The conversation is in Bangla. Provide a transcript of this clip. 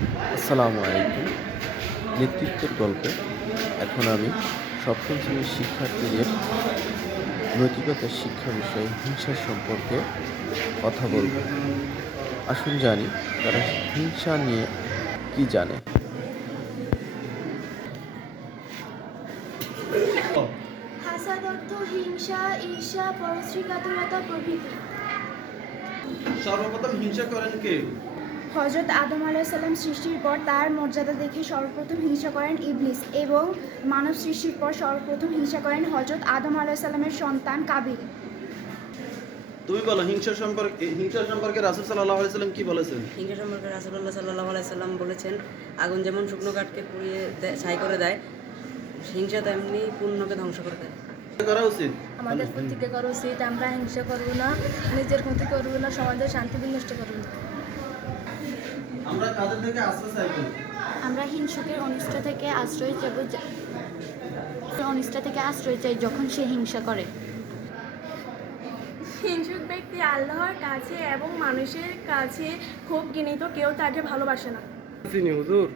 আসসালামু আলাইকুম। নেতৃত্বের গল্পে এখন আমি সপ্তম শ্রেণীর শিক্ষার্থীদের নৈতিকতার শিক্ষা বিষয়ে হিংসা সম্পর্কে কথা বলব। আসুন জানি তারা হিংসা নিয়ে কি জানে। হাসাদ অর্থ হিংসা, ঈর্ষা, পরশ্রীকাতরতা প্রভৃতি। সর্বপ্রথম হিংসা করেন কে? হযরত আদম আলাইহিসসালাম সৃষ্টির পর তার মর্যাদা দেখে সর্বপ্রথম হিংসা করেন ইবলিস এবং মানব সৃষ্টির পর সর্বপ্রথম হিংসা করেন হযরত আদম আলাইহিসসালামের সন্তান কাবিল। তুমি বলো হিংসা সম্পর্কে রাসূল সাল্লাল্লাহু আলাইহি সাল্লাম কি বলেছেন? হিংসা সম্পর্কে রাসূলুল্লাহ সাল্লাল্লাহু আলাইহি সাল্লাম বলেছেন, আগুন যেমন শুকনো কাঠকে পুড়িয়ে ছাই করে দেয়, হিংসা তেমনি পুণ্যকে ধ্বংস করে দেয়। করা উচিত। আমাদের প্রতিজ্ঞা করা উচিত আমরা হিংসা করব না, নিজের ক্ষতি করব না, সমাজের শান্তি বিনষ্ট করব না। আমরা কাদের থেকে আশ্রয় চাইবো? আমরা হিংসুকের অনিষ্ট থেকে আশ্রয় চাই যখন সে হিংসা করে। হিংসুক ব্যক্তি আল্লাহর কাছে এবং মানুষের কাছে খুব ঘৃণিত, কেউ তাকে ভালোবাসে না। হুজুর